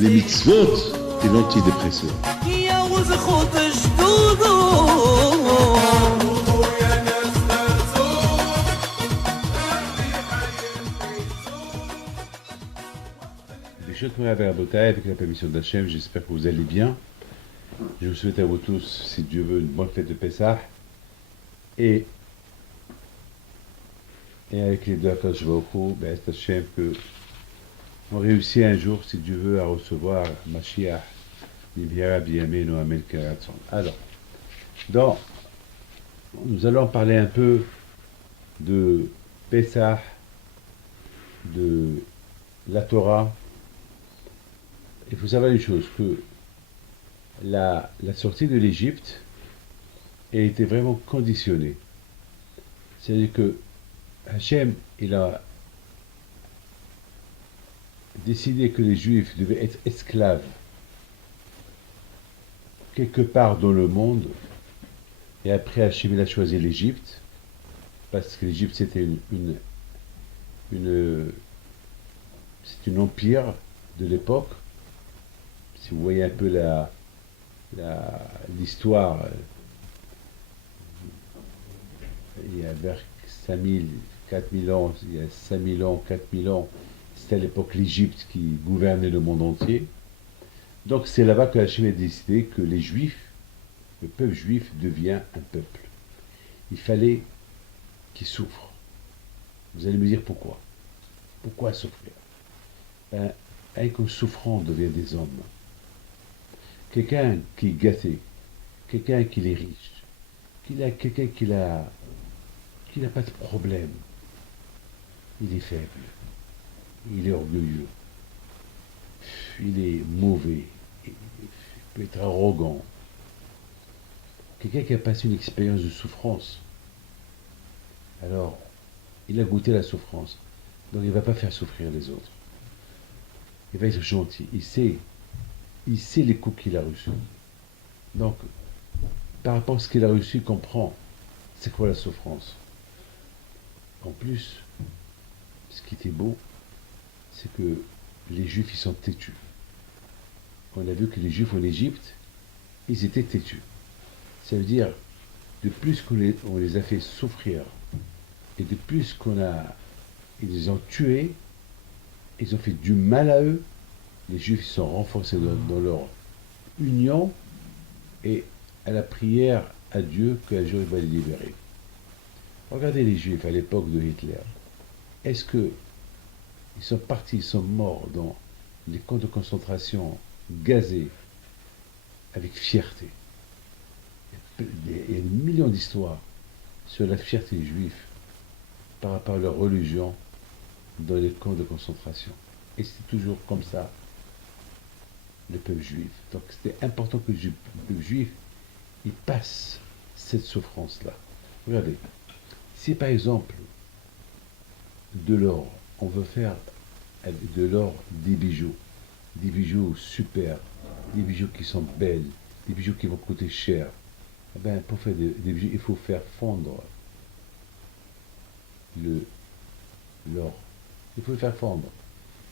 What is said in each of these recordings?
les mitzvot et l'antidépresseur. Avec la permission d'Hachem, j'espère que vous allez bien. Je vous souhaite à vous tous, si Dieu veut, une bonne fête de Pessah. Et avec les deux Akadosh Baruch Hu, c'est Hachem que on réussit un jour, si Dieu veut, à recevoir Mashiach. Alors, nous allons parler un peu de Pessah, de la Torah. Il faut savoir une chose, que la sortie de l'Égypte a été vraiment conditionnée. C'est-à-dire que Hachem, il a décidé que les Juifs devaient être esclaves quelque part dans le monde, et après Hachem il a choisi l'Égypte, parce que l'Égypte c'était c'est un empire de l'époque. Si vous voyez un peu l'histoire, il y a vers 5000, 4000 ans, il y a 5000 ans, 4000 ans, c'était à l'époque l'Égypte qui gouvernait le monde entier. Donc c'est là-bas que Hachem a décidé que les Juifs, le peuple juif devient un peuple. Il fallait qu'ils souffrent. Vous allez me dire pourquoi. Pourquoi souffrir? Avec un souffrant, on devient des hommes. Quelqu'un qui est gâté, quelqu'un qui est riche, quelqu'un qui n'a pas de problème, il est faible, il est orgueilleux, il est mauvais, il peut être arrogant. Quelqu'un qui a passé une expérience de souffrance, alors il a goûté la souffrance, donc il ne va pas faire souffrir les autres. Il va être gentil, il sait les coups qu'il a reçus. Donc, par rapport à ce qu'il a reçu, il comprend c'est quoi la souffrance. En plus, ce qui était beau, c'est que les Juifs, ils sont têtus. On a vu que les Juifs en Égypte, ils étaient têtus. Ça veut dire, de plus qu'on les a fait souffrir, et de plus ils les ont tués, ils ont fait du mal à eux, les Juifs sont renforcés dans leur union et à la prière à Dieu qu'un jour il va les libérer. Regardez les Juifs à l'époque de Hitler. Est-ce que ils sont partis, ils sont morts dans les camps de concentration gazés avec fierté? Il y a des millions d'histoires sur la fierté des Juifs par rapport à leur religion dans les camps de concentration. Et c'est toujours comme ça, le peuple juif. Donc c'était important que le peuple juif il passe cette souffrance-là. Regardez, si par exemple de l'or, on veut faire de l'or des bijoux super, des bijoux qui sont belles, des bijoux qui vont coûter cher, eh bien, pour faire des bijoux, il faut faire fondre l'or. Il faut le faire fondre.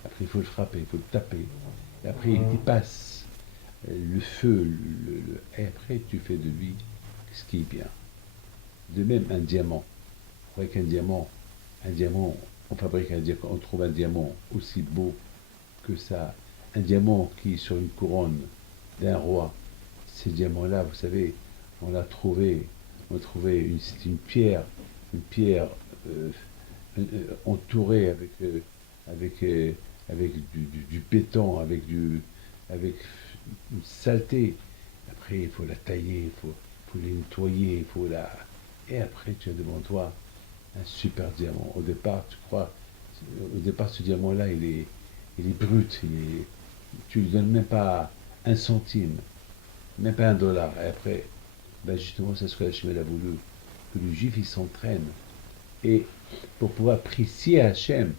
Après, il faut le frapper, il faut le taper. Et après, il passe le feu, et après, tu fais de lui ce qui est bien. De même, un diamant. Avec un diamant, on fabrique un diamant, on trouve un diamant aussi beau que ça. Un diamant qui est sur une couronne d'un roi. Ces diamants-là, vous savez, on a trouvé c'est une pierre entourée avec du béton, avec une saleté. Après, il faut la tailler, faut la nettoyer, et après, tu as devant toi un super diamant. Au départ, ce diamant-là, il est brut. Tu lui donnes même pas un centime, même pas $1. Et après, ben justement, c'est ce que Hachem a voulu, que le juif, il s'entraîne. Et pour pouvoir apprécier Hachem,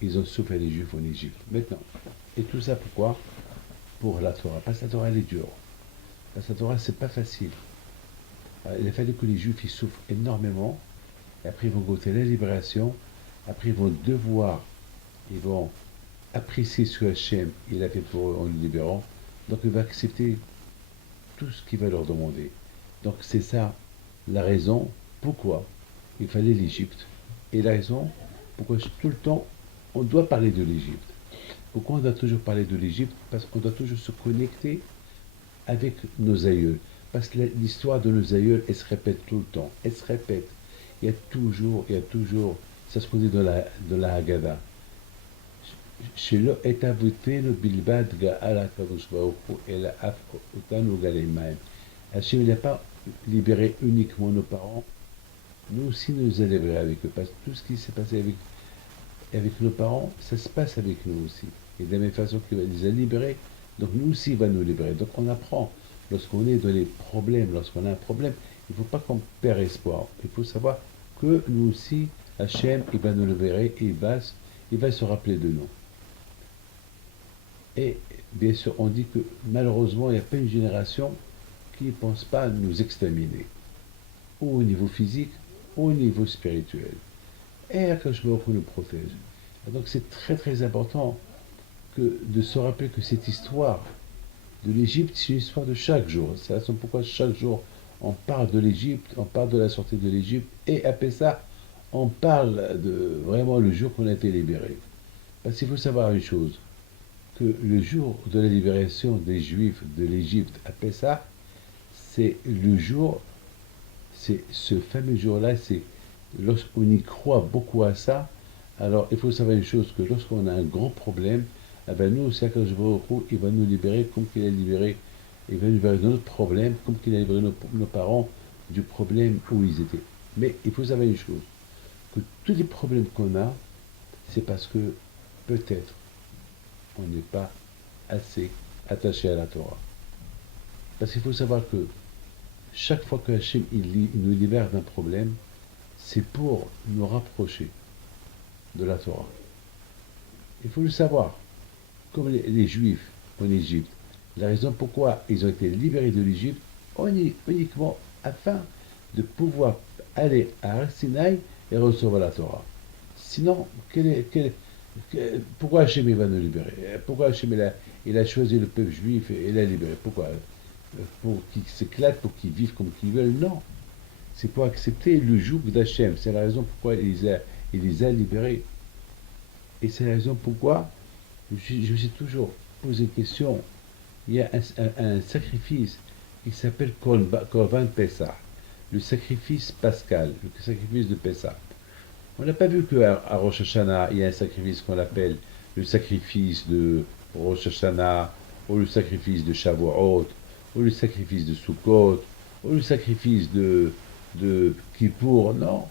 ils ont souffert les Juifs en Égypte. Maintenant, et tout ça pourquoi? Pour la Torah. Parce que la Torah, elle est dure. Parce que la Torah, c'est pas facile. Il a fallu que les Juifs, ils souffrent énormément. Et après, ils vont goûter la libération. Après, ils vont apprécier ce que Hachem il a fait pour eux en nous libérant, donc il va accepter tout ce qu'il va leur demander. Donc c'est ça la raison pourquoi il fallait l'Égypte et la raison pourquoi tout le temps on doit parler de l'Égypte. Pourquoi on doit toujours parler de l'Égypte? Parce qu'on doit toujours se connecter avec nos aïeux. Parce que l'histoire de nos aïeux, elle se répète tout le temps. Elle se répète. Il y a toujours, ça se dit dans la Haggadah. שלא את אבותינו בלבד גאל הקדוש ברוך הוא, אלא אף אותנו גלי מים. Hachem n'a pas libéré uniquement nos parents, nous aussi nous a libérés avec eux. Parce que tout ce qui s'est passé avec nos parents, ça se passe avec nous aussi. Et de la même façon qu'il les a libérés, donc nous aussi il va nous libérer. Donc on apprend, lorsqu'on est dans les problèmes, lorsqu'on a un problème, il ne faut pas qu'on perd espoir. Il faut savoir que nous aussi, Hachem, il va nous libérer et il va se rappeler de nous. Et bien sûr, on dit que malheureusement, il n'y a pas une génération qui ne pense pas nous exterminer, ou au niveau physique, ou au niveau spirituel. Et Akash Baruch Hu nous protège. Donc c'est très très important de se rappeler que cette histoire de l'Égypte, c'est une histoire de chaque jour. C'est la raison pourquoi chaque jour on parle de l'Égypte, on parle de la sortie de l'Égypte, et après ça, on parle de vraiment le jour qu'on a été libéré. Parce qu'il faut savoir une chose, que le jour de la libération des Juifs de l'Égypte à Pessah, c'est le jour, c'est ce fameux jour-là, c'est lorsqu'on y croit beaucoup à ça, alors il faut savoir une chose, que lorsqu'on a un grand problème, eh ben nous, c'est Akadosh Baruch Hu, il va nous libérer comme qu'il a libéré, il va nous libérer de notre problème, comme qu'il a libéré nos parents du problème où ils étaient. Mais il faut savoir une chose, que tous les problèmes qu'on a, c'est parce que peut-être on n'est pas assez attaché à la Torah. Parce qu'il faut savoir que chaque fois que Hachem il nous libère d'un problème, c'est pour nous rapprocher de la Torah. Il faut le savoir. Comme les Juifs en Égypte, la raison pourquoi ils ont été libérés de l'Égypte, uniquement afin de pouvoir aller à Har Sinaï et recevoir la Torah. Sinon, pourquoi Hachem va nous libérer? Pourquoi Hachem il a choisi le peuple juif et l'a libéré? Pourquoi? Pour qu'ils s'éclatent, pour qu'ils vivent comme qu'ils veulent? Non. C'est pour accepter le joug d'Hachem. C'est la raison pourquoi il les a libérés. Et c'est la raison pourquoi je me suis toujours posé une question. Il y a un sacrifice qui s'appelle Korban Pessah, le sacrifice pascal, le sacrifice de Pessah. On n'a pas vu qu'à Rosh Hashanah, il y a un sacrifice qu'on appelle le sacrifice de Rosh Hashanah, ou le sacrifice de Shavuot, ou le sacrifice de Sukkot, ou le sacrifice de Kippour. Non.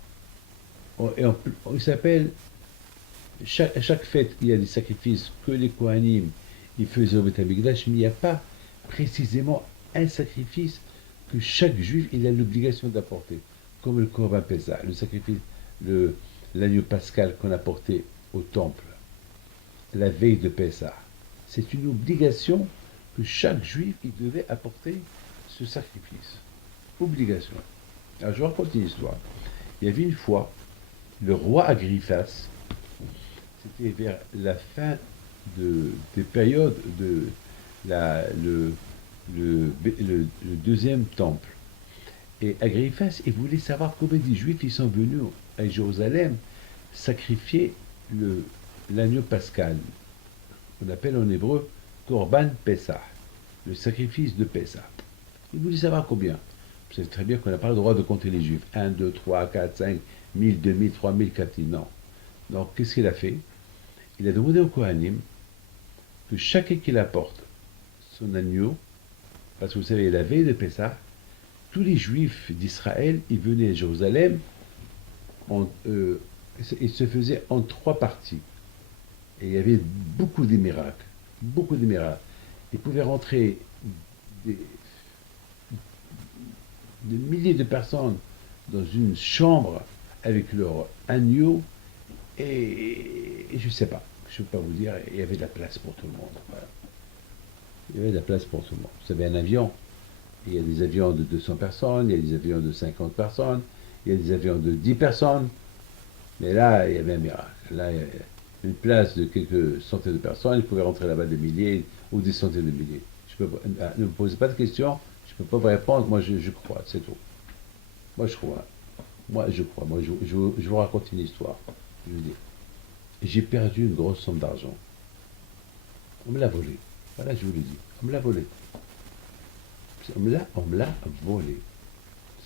Il s'appelle, à chaque fête, il y a des sacrifices que les Kohanim ils faisaient au Beth Amikdash, mais il n'y a pas précisément un sacrifice que chaque juif il a l'obligation d'apporter, comme le Korban Pessah, le sacrifice, l'agneau pascal qu'on apportait au temple, la veille de Pessah. C'est une obligation que chaque juif il devait apporter ce sacrifice. Obligation. Alors je vous raconte une histoire. Il y avait une fois, le roi Agriphas, c'était vers la fin des périodes de le deuxième temple. Et Agriphas, il voulait savoir combien de juifs ils sont venus à Jérusalem sacrifier l'agneau pascal, qu'on appelle en hébreu Korban Pessah, le sacrifice de Pessah. Il voulait savoir combien. Vous savez très bien qu'on n'a pas le droit de compter les juifs. 1, 2, 3, 4, 5, 1000, 2000, 3000, 4000, non. Donc qu'est-ce qu'il a fait? Il a demandé au Kohanim que chacun qu'il apporte son agneau, parce que vous savez, la veille de Pessah, tous les juifs d'Israël, ils venaient à Jérusalem, ils se faisaient en 3 parties. Et il y avait beaucoup de miracles. Beaucoup de miracles. Ils pouvaient rentrer des milliers de personnes dans une chambre avec leur agneau, et je ne sais pas, je ne peux pas vous dire, il y avait de la place pour tout le monde. Voilà. Il y avait de la place pour tout le monde. Vous savez, un avion, il y a des avions de 200 personnes, il y a des avions de 50 personnes, il y a des avions de 10 personnes, mais là, il y avait un miracle. Là, une place de quelques centaines de personnes, il pouvait rentrer là-bas des milliers ou des centaines de milliers. Ne me posez pas de questions, je ne peux pas vous répondre, moi je crois, c'est tout. Moi je crois, je vous raconte une histoire. Je vous dis, j'ai perdu une grosse somme d'argent. On me l'a volé. Voilà, je vous le dis. On me l'a volé. On me l'a volé.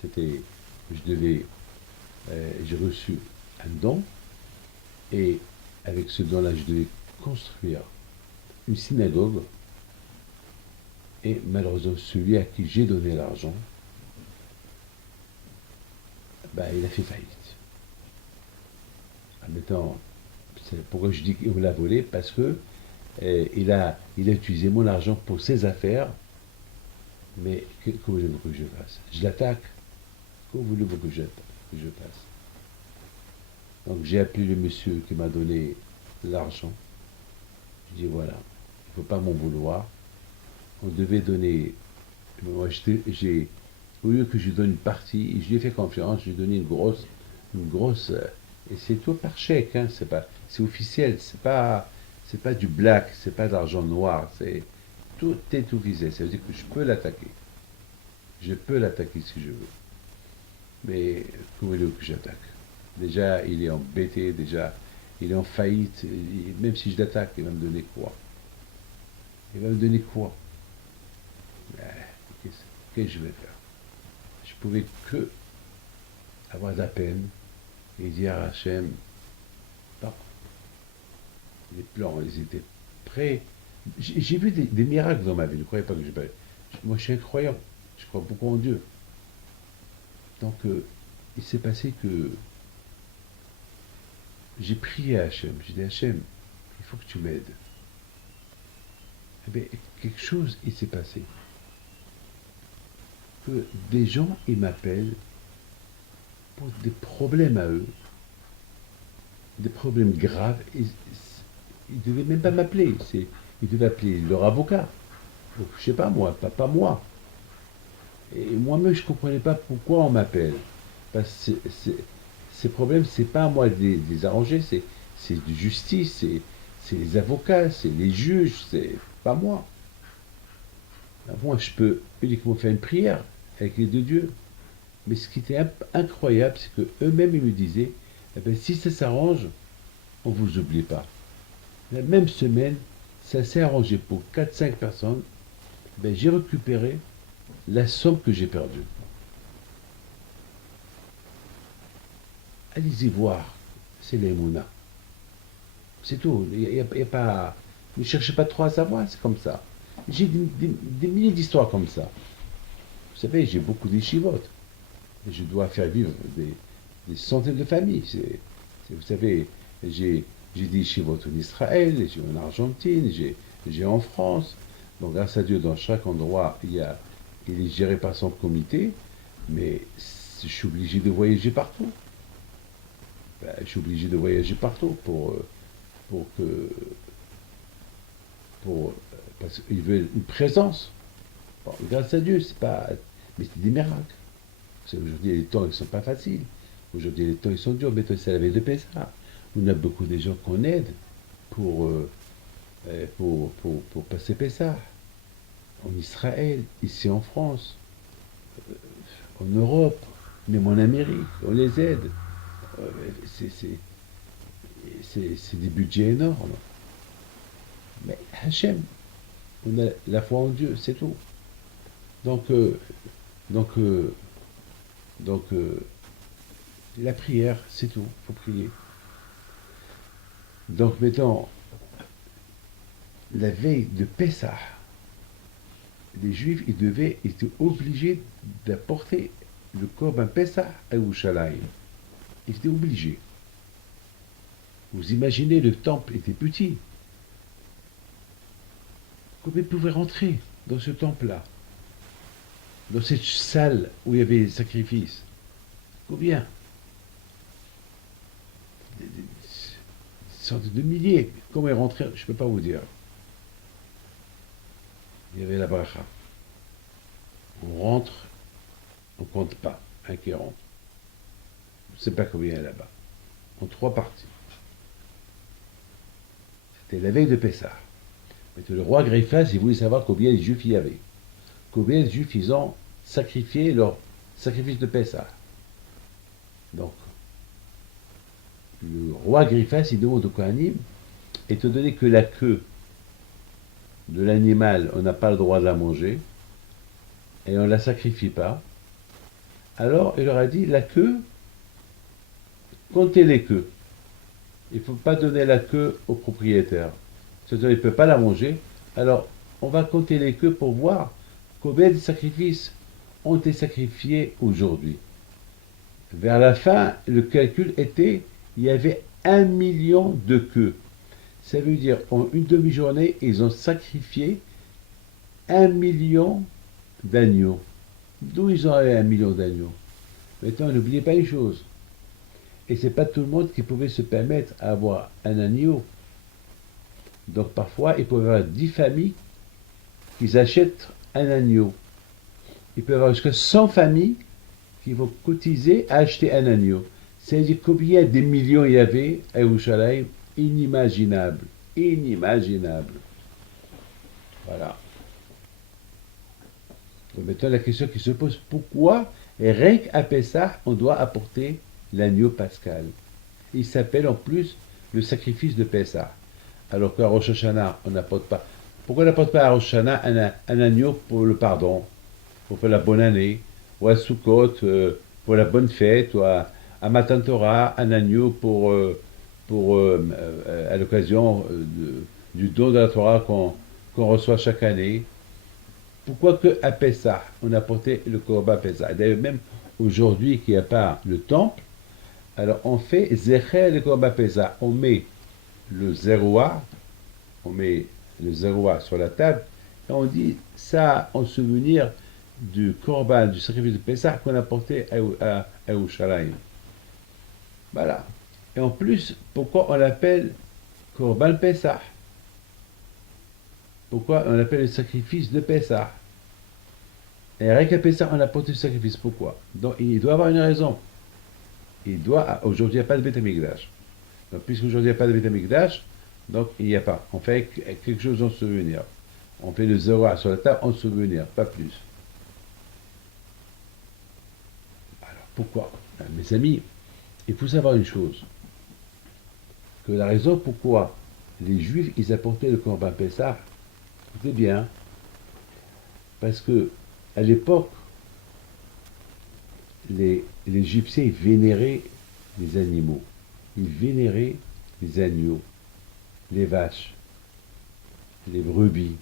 C'était, je devais, j'ai reçu un don et avec ce don-là, je devais construire une synagogue et malheureusement, celui à qui j'ai donné l'argent, bah, il a fait faillite. Admettons, c'est pourquoi je dis qu'il me l'a volé, parce que il a utilisé mon argent pour ses affaires, mais que voulez-vous que je fasse? Je l'attaque. Que voulez-vous que je fasse? Donc j'ai appelé le monsieur qui m'a donné l'argent. Je dis voilà, il ne faut pas m'en vouloir. On devait donner. Moi, au lieu que je donne une partie, je lui ai fait confiance, je lui ai donné une grosse, et c'est tout par chèque, hein, c'est officiel, c'est pas du black, c'est pas d'argent noir, tout est officiel. Ça veut dire que je peux l'attaquer si je veux. Mais comment voulez-vous que j'attaque? Déjà, il est embêté, déjà, il est en faillite. Même si je l'attaque, il va me donner quoi? Il va me donner quoi? Ben, qu'est-ce que je vais faire? Je pouvais que avoir de la peine et dire à Hachem, non, les plans, ils étaient prêts. J'ai vu des miracles dans ma vie, ne croyez pas que moi je suis un croyant, je crois beaucoup en Dieu. Donc il s'est passé que j'ai prié à Hachem, j'ai dit Hachem, il faut que tu m'aides. Eh bien, quelque chose, il s'est passé. Que des gens, ils m'appellent pour des problèmes à eux, des problèmes graves. Ils ne devaient même pas m'appeler. Ils devaient appeler leur avocat. Donc, je sais pas moi, pas moi. Et moi-même, je ne comprenais pas pourquoi on m'appelle. Parce que ces problèmes, c'est pas à moi de les arranger, c'est de justice, c'est les avocats, c'est les juges, c'est pas moi. Moi, je peux uniquement faire une prière avec les deux dieux. Mais ce qui était incroyable, c'est que eux-mêmes, ils me disaient, eh ben, si ça s'arrange, on ne vous oublie pas. La même semaine, ça s'est arrangé pour 4 5 personnes, ben, j'ai récupéré la somme que j'ai perdue. Allez-y voir, c'est les Mouna. C'est tout. Il y a pas. Ne cherchez pas trop à savoir, c'est comme ça. J'ai des milliers d'histoires comme ça. Vous savez, j'ai beaucoup d'échivotes. Je dois faire vivre des centaines de familles. Vous savez, j'ai des chivotes en Israël, j'ai en Argentine, j'ai en France. Donc, grâce à Dieu, dans chaque endroit, il est géré par son comité, mais je suis obligé de voyager partout. Ben, je suis obligé de voyager partout pour que, parce qu'ils veulent une présence. Bon, grâce à Dieu, c'est pas, mais c'est des miracles. Aujourd'hui, les temps, ils sont pas faciles. Aujourd'hui, les temps, ils sont durs. Mais c'est la veille de Pessah. On a beaucoup de gens qu'on aide pour, pour passer Pessah. En Israël, ici en France, en Europe, même en Amérique, on les aide. Euh, C'est c'est- c'est des budgets énormes. Mais Hachem, on a la foi en Dieu, c'est tout. Donc, donc, donc la prière, c'est tout. Il faut prier. Donc, mettons, la veille de Pessah, les Juifs, étaient obligés d'apporter le Corban Pessah à Yerushalayim. Ils étaient obligés. Vous imaginez, le temple était petit. Comment ils pouvaient rentrer dans ce temple-là, dans cette salle où il y avait les sacrifices? Combien? Des centaines de milliers. Comment ils rentraient? Je ne peux pas vous dire. Il y avait la bracha. On rentre, on ne compte pas. Un qui rentre. Je ne sais pas combien il y a là-bas. En 3 parties. C'était la veille de Pessah. Mais le roi Agrippas, il voulait savoir combien de juifs il y avait. Combien de juifs ils ont sacrifié leur sacrifice de Pessah. Donc, le roi Agrippas, il demande au Kohanim, étant donné que la queue de l'animal, on n'a pas le droit de la manger, et on ne la sacrifie pas, alors il leur a dit, la queue, comptez les queues. Il ne faut pas donner la queue au propriétaire. C'est-à-dire il ne peut pas la manger. Alors, on va compter les queues pour voir combien de sacrifices ont été sacrifiés aujourd'hui. Vers la fin, le calcul était, il y avait 1 million de queues. Ça veut dire, en une demi-journée, ils ont sacrifié 1 million d'agneaux. D'où ils ont eu 1 million d'agneaux? Maintenant, n'oubliez pas une chose. Et c'est pas tout le monde qui pouvait se permettre d'avoir un agneau. Donc parfois, il peut y avoir 10 familles qui achètent un agneau. Il peut y avoir jusqu'à 100 familles qui vont cotiser à acheter un agneau. C'est-à-dire combien de millions il y avait à Yerushalayim? Inimaginable. Inimaginable. Voilà. Donc maintenant, la question qui se pose, pourquoi, rien qu'à Pessah, on doit apporter l'agneau pascal? Il s'appelle en plus le sacrifice de Pessah. Alors qu'à Rosh Hashanah, on n'apporte pas. Pourquoi on n'apporte pas à Rosh Hashanah un agneau pour le pardon, pour faire la bonne année, ou à Sukkot pour la bonne fête, ou à Matan Torah, un agneau à l'occasion du don de la Torah qu'on reçoit chaque année? Pourquoi que à Pessah, on a porté le Korban Pessah? D'ailleurs, même aujourd'hui, qu'il n'y a pas le temple, alors on fait Zecher le Korban Pessah. On met le zéroa, sur la table, et on dit ça en souvenir du Korban, du sacrifice de Pessah qu'on a porté à Yerushalayim. Voilà. Et en plus, pourquoi on l'appelle Korban Pessah? Pourquoi on l'appelle le sacrifice de Pessah? Et rien qu'à Pessah, on a porté le sacrifice. Pourquoi? Donc, il doit avoir une raison. Aujourd'hui, il n'y a pas de Beth Amikdash. Donc, puisqu'aujourd'hui, il n'y a pas de Beth Amikdash, donc il n'y a pas. On fait quelque chose en souvenir. On fait le zéro sur la table en souvenir, pas plus. Alors, pourquoi? Mes amis, il faut savoir une chose. Que la raison pourquoi les Juifs, ils apportaient le Korban Pessah, c'était bien. Parce que, à l'époque, les Égyptiens vénéraient les animaux. Ils vénéraient les agneaux, les vaches, les brebis.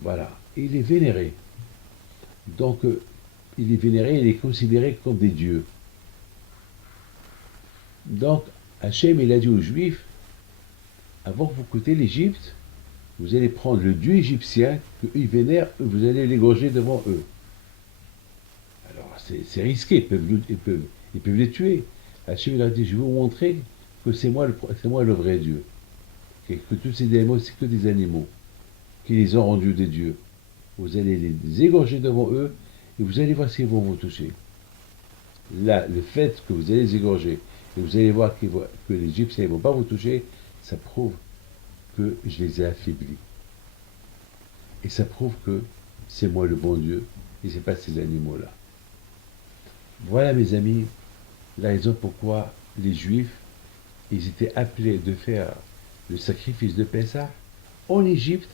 Voilà. Et ils les vénéraient. Donc, ils les vénéraient et les considéraient comme des dieux. Donc, Hachem, il a dit aux Juifs, avant que vous quittez l'Égypte, vous allez prendre le dieu égyptien qu'ils vénèrent, vous allez l'égorger devant eux. Alors, c'est risqué, ils peuvent les tuer. Hachem, il a dit, je vais vous montrer que c'est moi le vrai Dieu. Que tous ces animaux, c'est que des animaux, qui les ont rendus des dieux. Vous allez les égorger devant eux, et vous allez voir s'ils vont vous toucher. Là, le fait que vous allez les égorger, et vous allez voir que les Égyptiens ne vont pas vous toucher, ça prouve que je les ai affaiblis. Et ça prouve que c'est moi le bon Dieu, et c'est pas ces animaux-là. Voilà, mes amis, la raison pourquoi les Juifs, ils étaient appelés de faire le sacrifice de Pessah en Égypte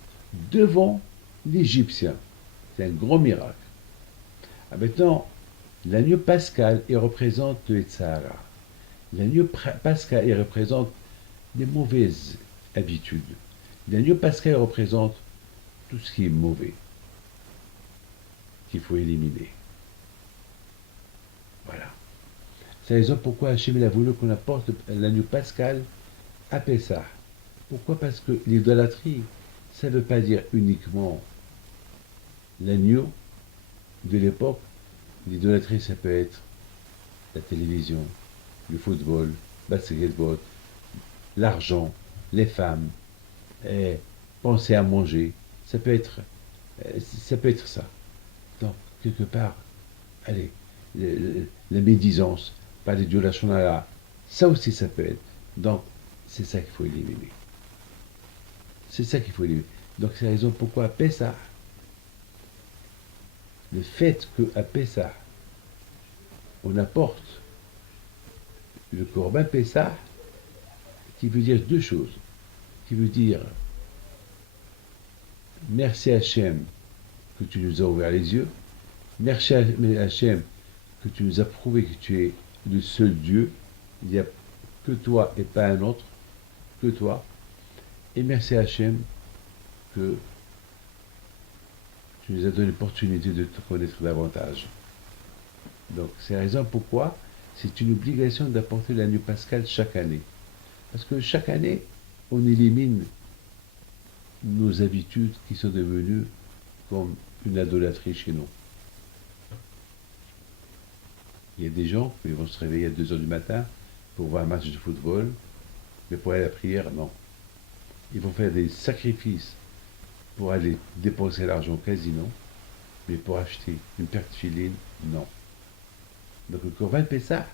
devant l'Égyptien. C'est un grand miracle. Maintenant, l'agneau pascal, il représente le Tzahara. L'agneau pascal, il représente les mauvaises habitudes. L'agneau pascal, il représente tout ce qui est mauvais, qu'il faut éliminer. Voilà. C'est la raison pourquoi Hachem a voulu qu'on apporte l'agneau pascal à Pessah. Pourquoi? Parce que l'idolâtrie, ça ne veut pas dire uniquement l'agneau de l'époque. L'idolâtrie, ça peut être la télévision, le football, le basketball, l'argent, les femmes, penser à manger. Ça peut être ça. Donc, quelque part, allez, la médisance, parler de la shonara, ça aussi, ça peut être. Donc, C'est ça qu'il faut éliminer. C'est ça qu'il faut éliminer. Donc c'est la raison pourquoi à Pessah, le fait qu'à Pessah, on apporte le Corban Pessah, qui veut dire deux choses. Qui veut dire merci Hachem que tu nous as ouvert les yeux. Merci Hachem que tu nous as prouvé que tu es le seul Dieu. Il n'y a que toi et pas un autre, que toi. Et merci Hachem que tu nous as donné l'opportunité de te connaître davantage. Donc c'est la raison pourquoi c'est une obligation d'apporter l'agneau pascal chaque année. Parce que chaque année, on élimine nos habitudes qui sont devenues comme une idolâtrie chez nous. Il y a des gens qui vont se réveiller à 2 heures du matin pour voir un match de football, mais pour aller à la prière, non. Ils vont faire des sacrifices pour aller dépenser l'argent au casino, mais pour acheter une paire de filines, non. Donc le Corban Pessah,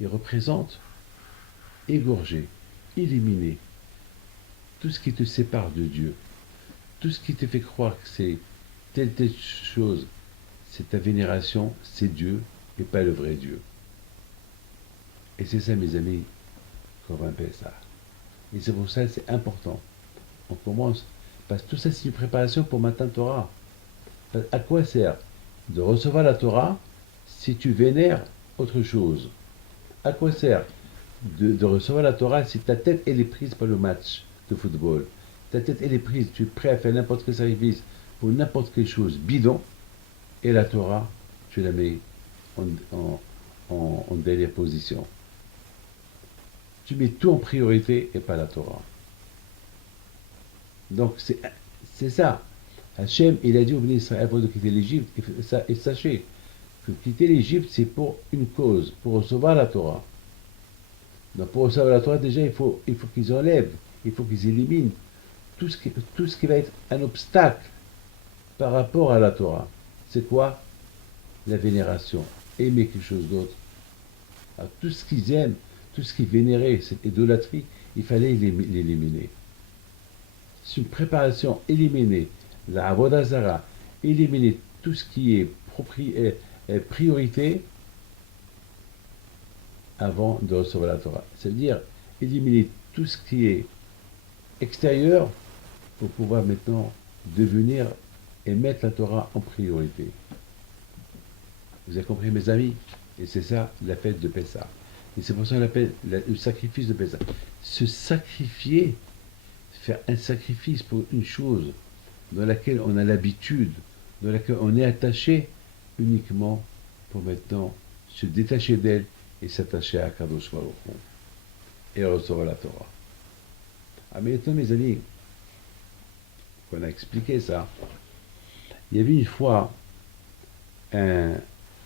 il représente égorger, éliminer tout ce qui te sépare de Dieu, tout ce qui te fait croire que c'est telle chose, c'est ta vénération, c'est Dieu et pas le vrai Dieu. Et c'est ça, mes amis, Corban Pessah. Et c'est pour ça que c'est important. On commence, parce que tout ça c'est une préparation pour Matan Torah. À quoi sert de recevoir la Torah si tu vénères autre chose? À quoi sert de recevoir la Torah si ta tête elle est prise par le match de football? Ta tête elle est prise, tu es prêt à faire n'importe quel sacrifice pour n'importe quelle chose bidon, et la Torah, tu la mets en dernière position. Tu mets tout en priorité et pas la Torah. Donc c'est ça. Hachem, il a dit au Béni Israël avant de quitter l'Égypte, et sachez que quitter l'Égypte, c'est pour une cause, pour recevoir la Torah. Donc pour recevoir la Torah, déjà, il faut qu'ils enlèvent, il faut qu'ils éliminent tout ce qui va être un obstacle par rapport à la Torah. C'est quoi? La vénération. Aimer quelque chose d'autre. Alors, tout ce qu'ils aiment, tout ce qu'ils vénéraient, cette idolâtrie, il fallait l'éliminer. C'est une préparation, éliminer la Avodah Zara, éliminer tout ce qui est priorité avant de recevoir la Torah. C'est-à-dire éliminer tout ce qui est extérieur pour pouvoir maintenant devenir et mettre la Torah en priorité. Vous avez compris, mes amis? Et c'est ça la fête de Pessah. Et c'est pour ça qu'on l'appelle le sacrifice de Pessah. Se sacrifier, faire un sacrifice pour une chose dans laquelle on a l'habitude, dans laquelle on est attaché, uniquement pour maintenant se détacher d'elle et s'attacher à Kadosh Baruch Hu et recevoir la Torah. Ah, mais maintenant, mes amis, qu'on a expliqué ça, il y avait une fois un...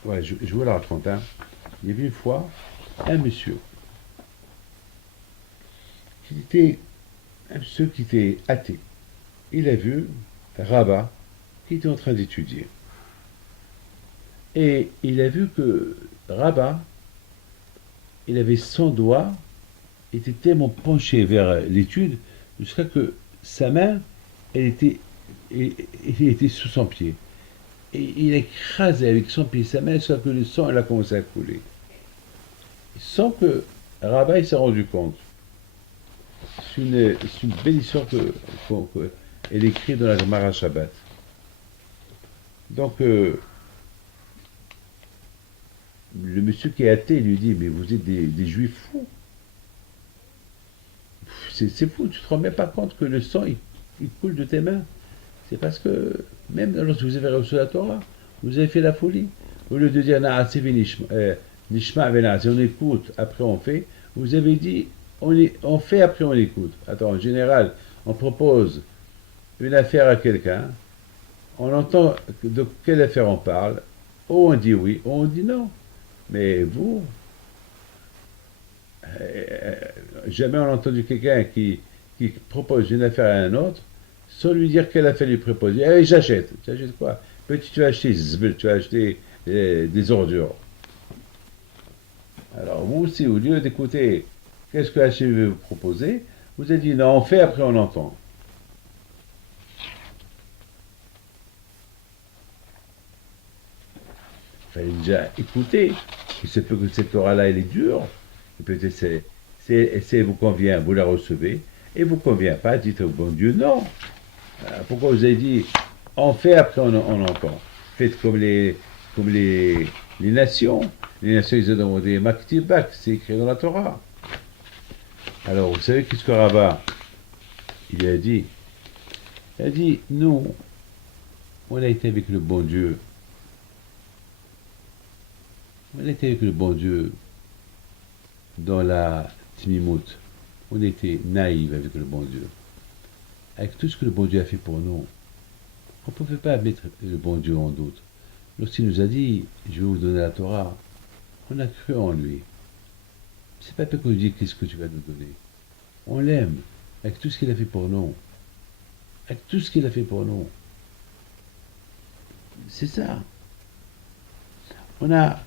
Ouais, je vous la raconte, hein. Il y avait une fois un monsieur qui était athée. Il a vu un rabbin qui était en train d'étudier. Et il a vu que le rabbin, il avait son doigt, était tellement penché vers l'étude, jusqu'à que sa main, elle était sous son pied. Et il a écrasé avec son pied sa main, jusqu'à que le sang elle a commencé à couler. Sans que le rabbin s'est rendu compte. C'est une belle histoire qu'elle écrit dans la Gemara Shabbat. Donc, le monsieur qui est athée lui dit, mais vous êtes des juifs fous. C'est fou, tu te rends même pas compte que le sang, il coule de tes mains. C'est parce que, même lorsque vous avez reçu la Torah, vous avez fait la folie. Au lieu de dire, Nishma Venaz, on écoute, après on fait, vous avez dit, on fait, après on écoute. Attends, en général, on propose une affaire à quelqu'un, on entend de quelle affaire on parle, ou on dit oui, ou on dit non. Mais vous, jamais on a entendu quelqu'un qui propose une affaire à un autre, sans lui dire quelle affaire lui proposer. Allez, j'achète. Tu achètes quoi? Petit, tu vas acheter tu vas acheter des ordures. Alors vous aussi, au lieu d'écouter Qu'est-ce que Hachem veut vous proposer? Vous avez dit non, on fait, après on entend. Il fallait déjà écouter. Il se peut que cette Torah-là, elle est dure. Et peut-être si elle vous convient, vous la recevez. Et vous convient pas, dites au bon Dieu non. Pourquoi vous avez dit on fait, après on entend? Faites comme les nations. Les nations, ils ont demandé Maktibak, c'est écrit dans la Torah. Alors, vous savez qu'est-ce que Rava, il a dit? Il a dit, nous, on a été avec le bon Dieu. On a été avec le bon Dieu dans la Timimout. On était naïfs avec le bon Dieu. Avec tout ce que le bon Dieu a fait pour nous, on ne pouvait pas mettre le bon Dieu en doute. Lorsqu'il nous a dit, je vais vous donner la Torah, on a cru en lui. C'est pas parce qu'on dit, qu'est-ce que tu vas nous donner? On l'aime, avec tout ce qu'il a fait pour nous. Avec tout ce qu'il a fait pour nous. C'est ça. On a,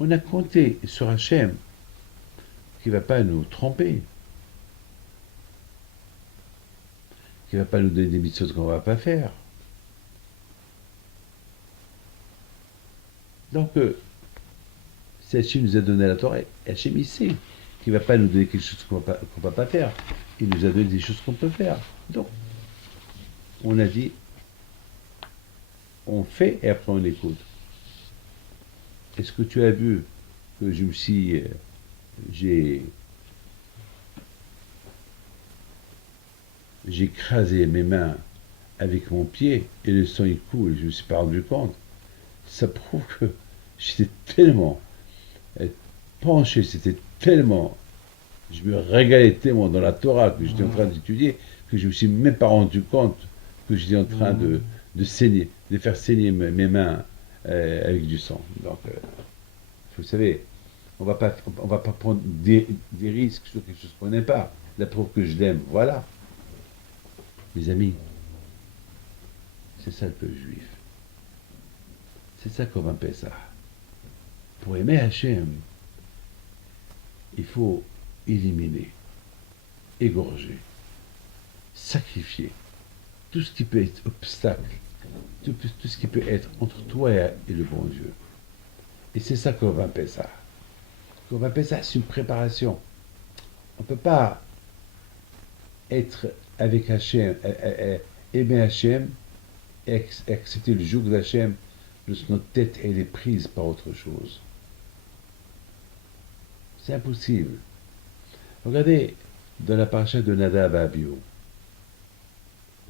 on a compté sur Hachem, qui ne va pas nous tromper, qui ne va pas nous donner des choses qu'on ne va pas faire. Donc, si Hachem nous a donné la Torah, Hachem il sait qu'il ne va pas nous donner quelque chose qu'on ne va pas faire. Il nous a donné des choses qu'on peut faire. Donc, on a dit, on fait et après on écoute. Est-ce que tu as vu que je me suis, j'ai écrasé mes mains avec mon pied et le sang il coule et je ne me suis pas rendu compte? Ça prouve que j'étais tellement penché, je me régalais tellement dans la Torah que j'étais en train d'étudier que je ne me suis même pas rendu compte que j'étais en train de saigner, de faire saigner mes mains avec du sang. Donc, vous savez, on va pas prendre des risques sur quelque chose qu'on n'aime pas. La preuve que je l'aime, voilà. Mes amis, c'est ça le peuple juif. C'est ça qu'on va appeler ça. Pour aimer Hachem, il faut éliminer, égorger, sacrifier tout ce qui peut être obstacle, tout ce qui peut être entre toi et le bon Dieu. Et c'est ça qu'on va appeler ça. Qu'on va appeler ça, c'est une préparation. On ne peut pas être avec Hachem, aimer Hachem et accepter le joug d'Hachem lorsque notre tête elle est prise par autre chose. C'est impossible. Regardez dans la paracha de Nadav et Abihu.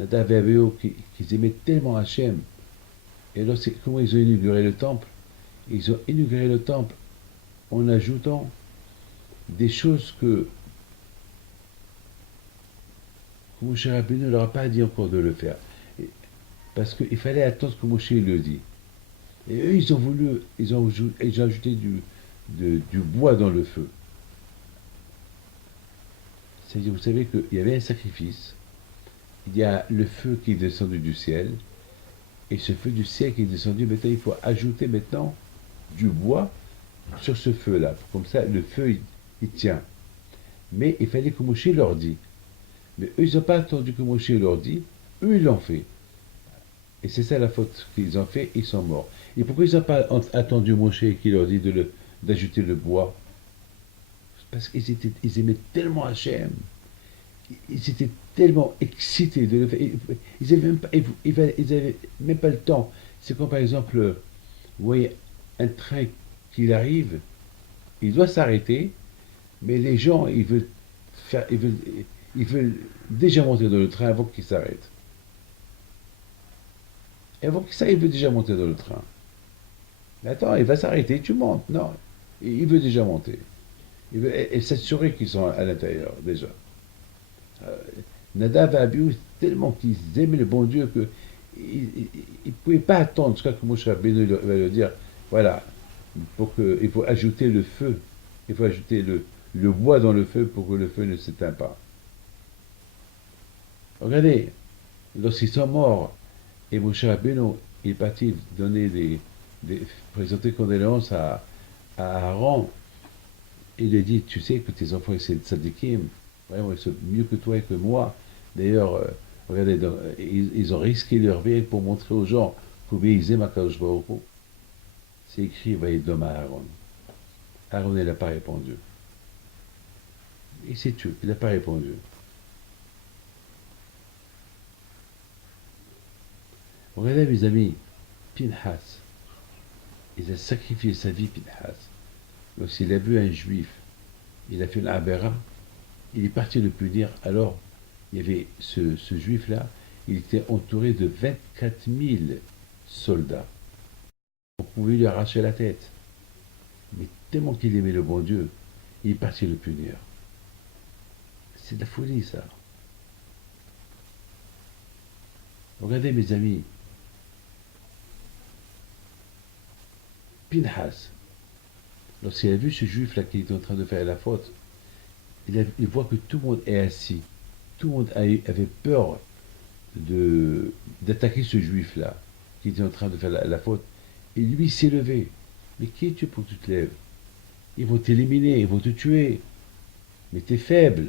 Nadav et Abihu qui aimaient tellement Hachem. Et alors, comment ils ont inauguré le temple? Ils ont inauguré le temple en ajoutant des choses que Moshe Rabbeinu ne leur a pas dit encore de le faire. Parce qu'il fallait attendre ce que Moshe le dit. Et eux, ils ont ajouté du bois dans le feu. C'est-à-dire, vous savez qu'il y avait un sacrifice, il y a le feu qui est descendu du ciel, et ce feu du ciel qui est descendu, maintenant il faut ajouter maintenant du bois sur ce feu-là. Comme ça, le feu, il tient. Mais il fallait que Moshe leur dise. Mais eux, ils n'ont pas attendu que Moshe leur dise, eux, ils l'ont fait. Et c'est ça la faute qu'ils ont fait, ils sont morts. Et pourquoi ils n'ont pas attendu Moshe qui leur dit d'ajouter le bois? Parce qu'ils aimaient tellement Hachem, ils étaient tellement excités de le faire. Ils n'avaient même pas le temps. C'est comme par exemple, vous voyez, un train qui arrive, il doit s'arrêter, mais les gens, ils veulent déjà monter dans le train avant qu'il s'arrête. Et avant que ça, il veut déjà monter dans le train. Mais attends, il va s'arrêter, tu montes. Non, il veut déjà monter. Il veut s'assurer qu'ils sont à l'intérieur, déjà. Nadav et Abihu, tellement qu'ils aimaient le bon Dieu qu'ils ne pouvaient pas attendre jusqu'à que Moshe Rabbeinu va leur dire, voilà, il faut ajouter le feu, il faut ajouter le bois dans le feu pour que le feu ne s'éteigne pas. Regardez, lorsqu'ils sont morts, et Moshe Rabbeinu est parti présenter condoléances à Aaron, il lui dit, tu sais que tes enfants, c'est tzadikim, vraiment, ils sont mieux que toi et que moi. D'ailleurs, regardez, ils ont risqué leur vie pour montrer aux gens combien ils aiment Akadosh Baruch Hu. C'est écrit, Vaïdom à Aaron. Aaron, il n'a pas répondu. Il s'est tué, il n'a pas répondu. Regardez, mes amis, Pinhas, il a sacrifié sa vie, Pinhas. Lorsqu'il a vu un juif, il a fait une abéra, il est parti le punir. Alors, il y avait ce juif-là, il était entouré de 24 000 soldats. On pouvait lui arracher la tête. Mais tellement qu'il aimait le bon Dieu, il est parti le punir. C'est de la folie, ça. Regardez, mes amis, Pinhas, lorsqu'il a vu ce juif-là qui était en train de faire la faute, il voit que tout le monde est assis. Tout le monde avait peur d'attaquer ce juif-là qui était en train de faire la faute. Et lui s'est levé. Mais qui es-tu pour que tu te lèves? Ils vont t'éliminer, ils vont te tuer. Mais t'es faible.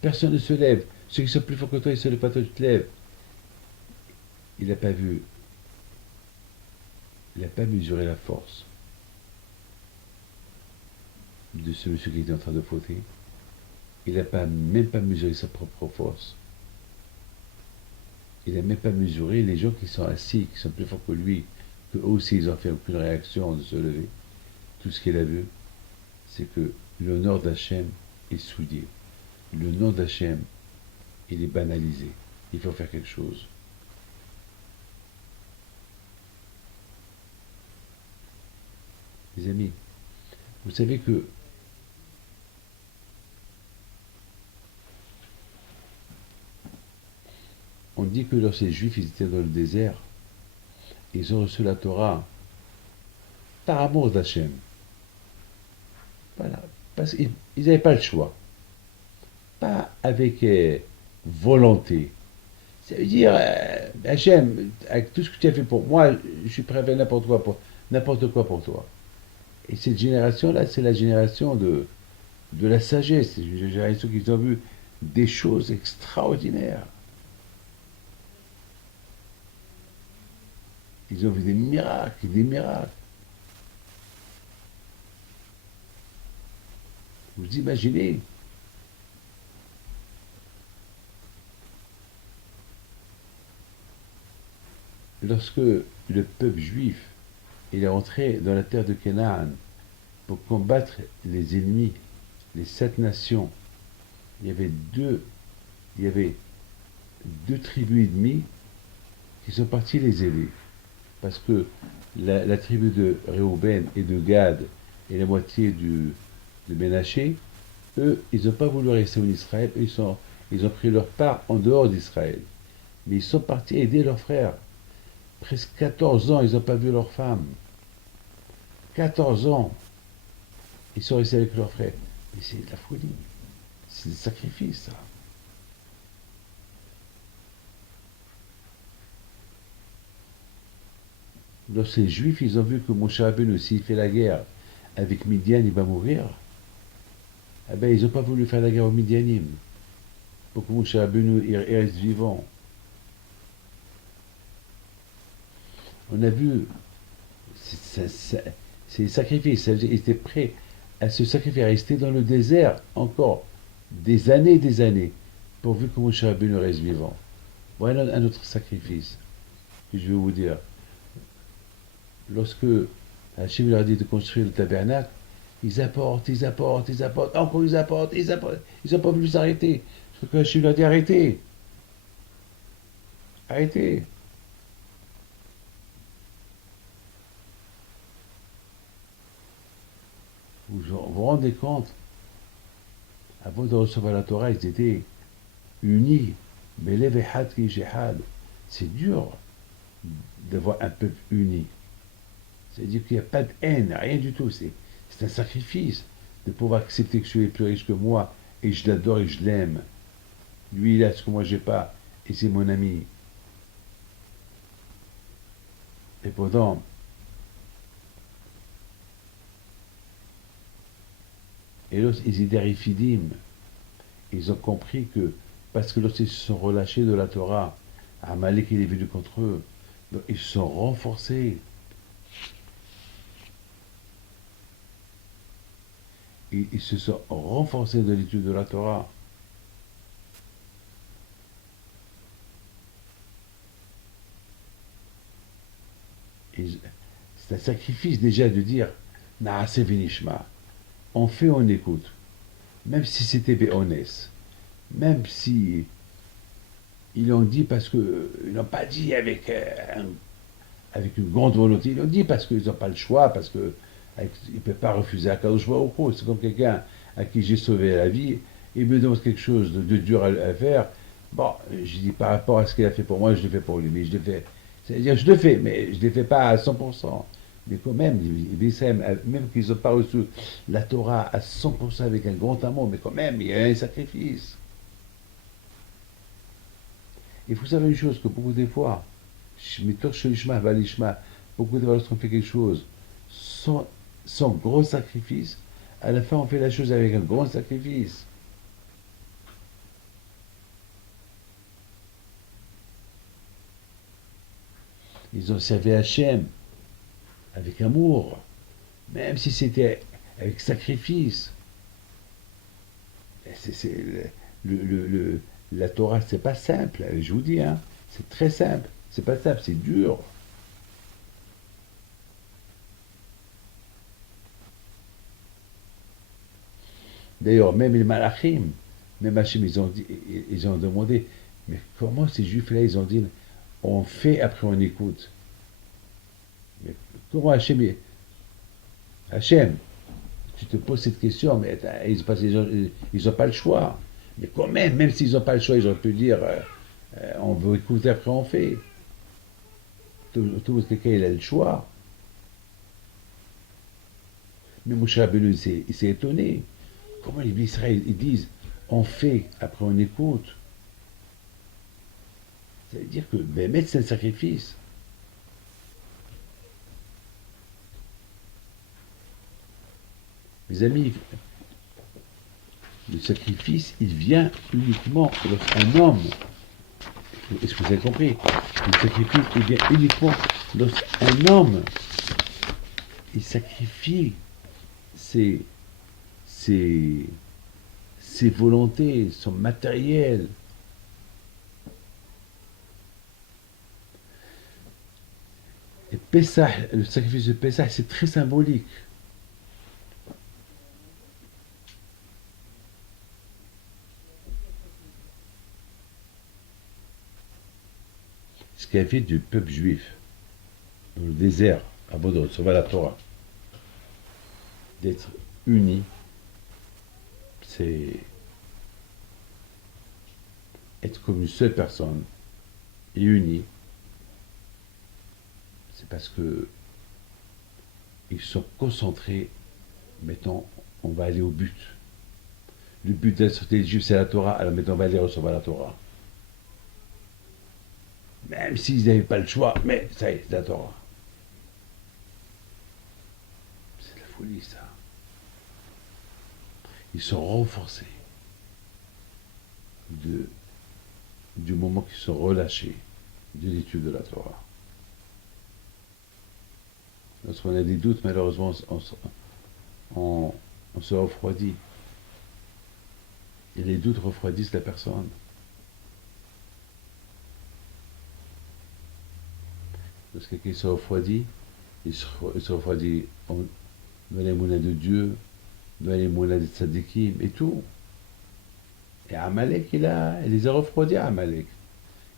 Personne ne se lève. Ceux qui sont plus forts que toi, ils ne se lèvent pas, toi tu te lèves. Il n'a pas vu. Il n'a pas mesuré la force de ce monsieur qui était en train de fauter. Il n'a même pas mesuré sa propre force. Il n'a même pas mesuré les gens qui sont assis, qui sont plus forts que lui, que eux aussi ils n'ont fait aucune réaction de se lever. Tout ce qu'il a vu, c'est que l'honneur d'Hachem est souillé. Le nom d'Hachem, il est banalisé. Il faut faire quelque chose. Les amis, vous savez que on dit que lorsque les Juifs ils étaient dans le désert, ils ont reçu la Torah par amour d'Hachem. Voilà. Parce qu'ils n'avaient pas le choix. Pas avec volonté. Ça veut dire, Hachem, avec tout ce que tu as fait pour moi, je suis prêt à faire n'importe quoi pour toi. Et cette génération-là, c'est la génération de la sagesse. C'est une génération qui ont vu des choses extraordinaires. Ils ont vu des miracles, des miracles. Vous imaginez? Lorsque le peuple juif est rentré dans la terre de Canaan pour combattre les ennemis, les 7 nations, il y avait il y avait deux tribus ennemies qui sont partis les aider. Parce que la tribu de Réhouben et de Gad et la moitié de Ménaché, eux, ils n'ont pas voulu rester en Israël, eux, ils ont pris leur part en dehors d'Israël. Mais ils sont partis aider leurs frères. Presque 14 ans, ils n'ont pas vu leur femme. 14 ans, ils sont restés avec leurs frères. Mais c'est de la folie. C'est des sacrifices, ça. Lorsque les Juifs, ils ont vu que Moshe Rabbeinu, s'il fait la guerre avec Midian, il va mourir, eh ben, ils n'ont pas voulu faire la guerre aux Midianim pour que Moshe Rabbeinu il reste vivant. On a vu, c'est des sacrifices. Ils étaient prêts à se sacrifier, à rester dans le désert encore des années, pourvu que Moshe Rabbeinu reste vivant. Voilà un autre sacrifice que je vais vous dire. Lorsque Hachem leur a dit de construire le tabernacle, ils apportent, encore ils apportent. Ils n'ont pas voulu s'arrêter. Parce que Hachem leur a dit arrêtez. Arrêtez. Vous rendez compte, avant de recevoir la Torah, ils étaient unis. Belev echad ki jehad. C'est dur d'avoir un peuple uni. C'est-à-dire qu'il n'y a pas de haine, rien du tout. C'est un sacrifice de pouvoir accepter que celui est plus riche que moi et je l'adore et je l'aime. Lui, il a ce que moi j'ai pas et c'est mon ami. Et Et là, ils étaient rifidim. Ils ont compris que, parce que lorsqu'ils se sont relâchés de la Torah, Amalek il est venu contre eux. Donc, ils se sont renforcés. Ils se sont renforcés de l'étude de la Torah. C'est un sacrifice déjà de dire Naase Venishma. On fait, on écoute. Même si c'était béhonnête. Même si ils l'ont dit parce que. Ils n'ont pas dit avec une grande volonté. Ils l'ont dit parce qu'ils n'ont pas le choix, parce qu'ils ne peuvent pas refuser à Kadosh Baruch Hu. C'est comme quelqu'un à qui j'ai sauvé la vie. Il me demande quelque chose de dur à faire. Bon, je dis par rapport à ce qu'il a fait pour moi, je le fais pour lui. Mais je le fais. C'est-à-dire, je le fais, mais je ne le fais pas à 100%. Mais quand même, même qu'ils n'ont pas reçu la Torah à 100% avec un grand amour, mais quand même, il y a un sacrifice. Il faut savoir une chose, que beaucoup des fois, beaucoup de fois lorsqu'on fait quelque chose sans gros sacrifice, à la fin on fait la chose avec un grand sacrifice. Ils ont servi Hachem avec amour, même si c'était avec sacrifice. La Torah, c'est pas simple, je vous dis, hein, c'est très simple. C'est pas simple, c'est dur. D'ailleurs, même les Malachim, même Hachem, ils ont demandé, mais comment ces juifs-là, ils ont dit, on fait après on écoute. Mais comment Hachem, tu te poses cette question, mais ils n'ont pas le choix. Mais quand même s'ils n'ont pas le choix, ils auraient pu dire, on veut écouter après on fait. Tout quelqu'un, il a le choix. Mais Moshe Rabbeinu, il s'est étonné. Comment les Israël, ils disent, on fait, après on écoute. Ça veut dire que mettre c'est un sacrifice. Mes amis, le sacrifice, il vient uniquement lorsqu'un homme, est-ce que vous avez compris? Le sacrifice, il vient uniquement lorsqu'un homme, il sacrifie ses, ses, ses volontés, son matériel. Et Pessah, le sacrifice de Pessah, c'est très symbolique. Ce qu'il y avait du peuple juif dans le désert, avant de recevoir la Torah, d'être unis, c'est être comme une seule personne et unis. C'est parce que ils sont concentrés. Maintenant, on va aller au but. Le but de la société des Juifs, c'est la Torah. Alors maintenant, on va aller recevoir la Torah. Même s'ils n'avaient pas le choix, mais ça y est, c'est la Torah. C'est de la folie, ça. Ils sont renforcés du moment qu'ils sont relâchés de l'étude de la Torah. Lorsqu'on a des doutes, malheureusement, on se refroidit. Et les doutes refroidissent la personne. Lorsque quelqu'un se refroidit, il se refroidit dans les moulins de Dieu, dans les moulins des tzadikim et tout. Et Amalek, il les a refroidis, Amalek.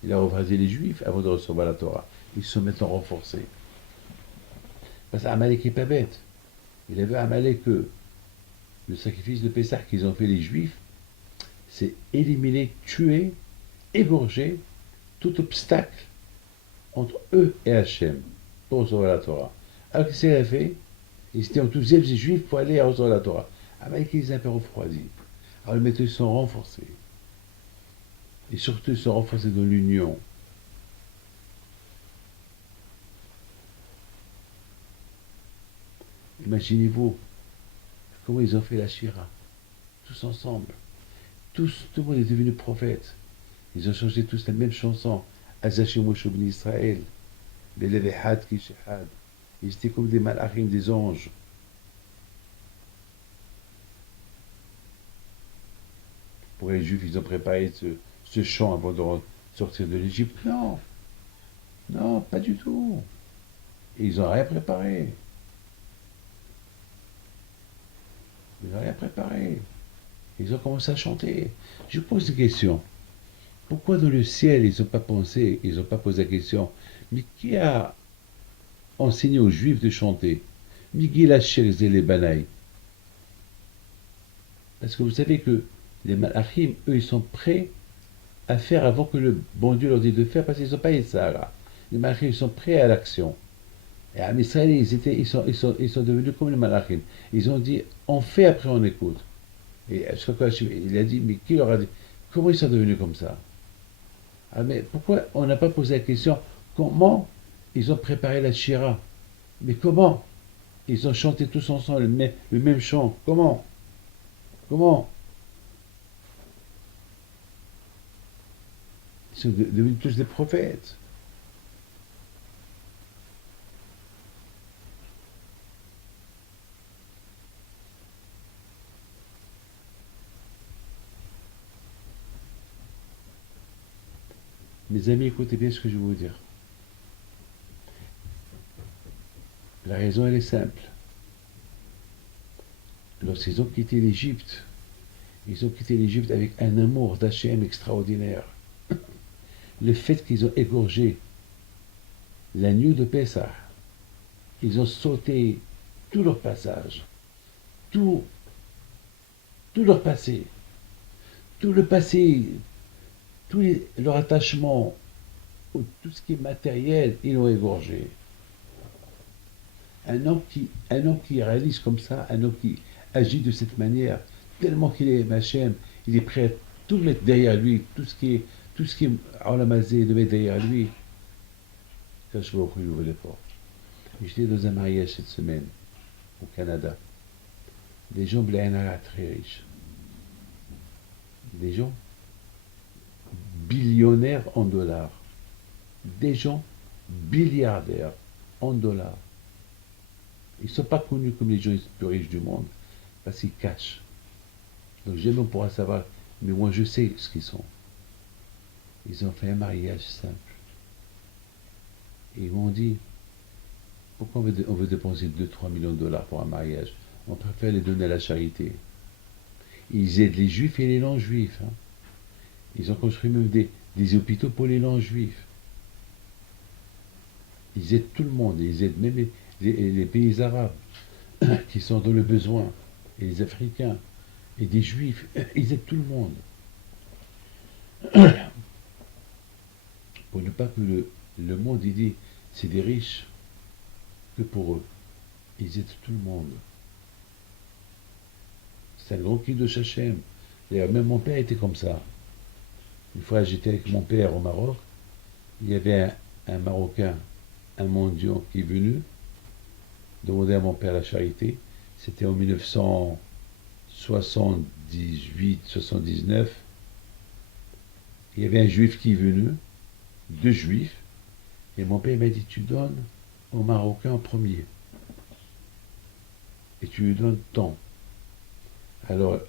Il a refroidi les Juifs avant de recevoir la Torah. Ils se sont maintenant renforcés. Parce qu'Amalek n'est pas bête. Il avait Amalek que le sacrifice de Pessah qu'ils ont fait les Juifs, c'est éliminer, tuer, égorger tout obstacle entre eux et Hachem pour recevoir la Torah. Alors qu'est-ce qu'il a fait? Ils étaient enthousiastes, les Juifs, pour aller recevoir la Torah. Amalek, ils les a un peu refroidis. Alors les méthodes sont renforcés. Et surtout, ils sont renforcés dans l'union. Imaginez-vous comment ils ont fait la Shira. tous ensemble. Tout le monde est devenu prophète. Ils ont chanté tous la même chanson. Azashim Moshe Ben Israël, Belevehad Kishehad. Ils étaient comme des malachim, des anges. Pour les Juifs, ils ont préparé ce chant avant de sortir de l'Égypte. Non, non, pas du tout. Et ils n'ont rien préparé. Ils n'ont rien préparé. Ils ont commencé à chanter. Je pose une question. Pourquoi dans le ciel, ils n'ont pas pensé, ils n'ont pas posé la question, mais qui a enseigné aux Juifs de chanter? Miguel Hachel les Banaï. Parce que vous savez que les Malachim, eux, ils sont prêts à faire avant que le bon Dieu leur dise de faire, parce qu'ils n'ont pas Yetzirah. Les Malachim, ils sont prêts à l'action. Et à Israël, ils sont devenus comme les Malachim. Ils ont dit, on fait, après on écoute. Et il a dit, mais qui leur a dit? Comment ils sont devenus comme ça? Ah, mais pourquoi on n'a pas posé la question, comment ils ont préparé la Shira? Mais comment? Ils ont chanté tous ensemble le même chant. Comment? Comment? Ils sont devenus tous des prophètes. Mes amis, écoutez bien ce que je vais vous dire. La raison, elle est simple. Lorsqu'ils ont quitté l'Égypte, ils ont quitté l'Égypte avec un amour d'Hachem extraordinaire. Le fait qu'ils ont égorgé l'agneau de Pessah, ils ont sauté tout leur passage, tout, tout leur passé, tout le passé, leur attachement, tout ce qui est matériel, ils l'ont égorgé. Un homme qui réalise comme ça, un homme qui agit de cette manière, tellement qu'il est Hachem, il est prêt à tout mettre derrière lui, tout ce qui est Olamazé, de mettre derrière lui. Ça, je vais offrir l'ouvrir les portes. J'étais dans un mariage cette semaine, au Canada. Des gens blancs très riches. Des gens billionnaires en dollars. Des gens milliardaires en dollars. Ils ne sont pas connus comme les gens les plus riches du monde, parce qu'ils cachent. Donc jamais on pourra savoir, mais moi je sais ce qu'ils sont. Ils ont fait un mariage simple. Et ils m'ont dit, pourquoi on veut dépenser 2-3 millions de dollars pour un mariage? On préfère les donner à la charité. Ils aident les juifs et les non-juifs. Hein. Ils ont construit même des hôpitaux pour les non-juifs. Ils aident tout le monde, ils aident même les pays arabes qui sont dans le besoin, et les Africains, et des Juifs, ils aident tout le monde. Pour ne pas que le monde il dit c'est des riches que pour eux. Ils aident tout le monde. C'est un grand kiff de Hachem. D'ailleurs, même mon père était comme ça. Une fois, j'étais avec mon père au Maroc. Il y avait un Marocain, un mendiant qui est venu demander à mon père la charité. C'était en 1978-79. Il y avait un juif qui est venu, 2 juifs, et mon père m'a dit, tu donnes au Marocain en premier. Et tu lui donnes tant. Alors,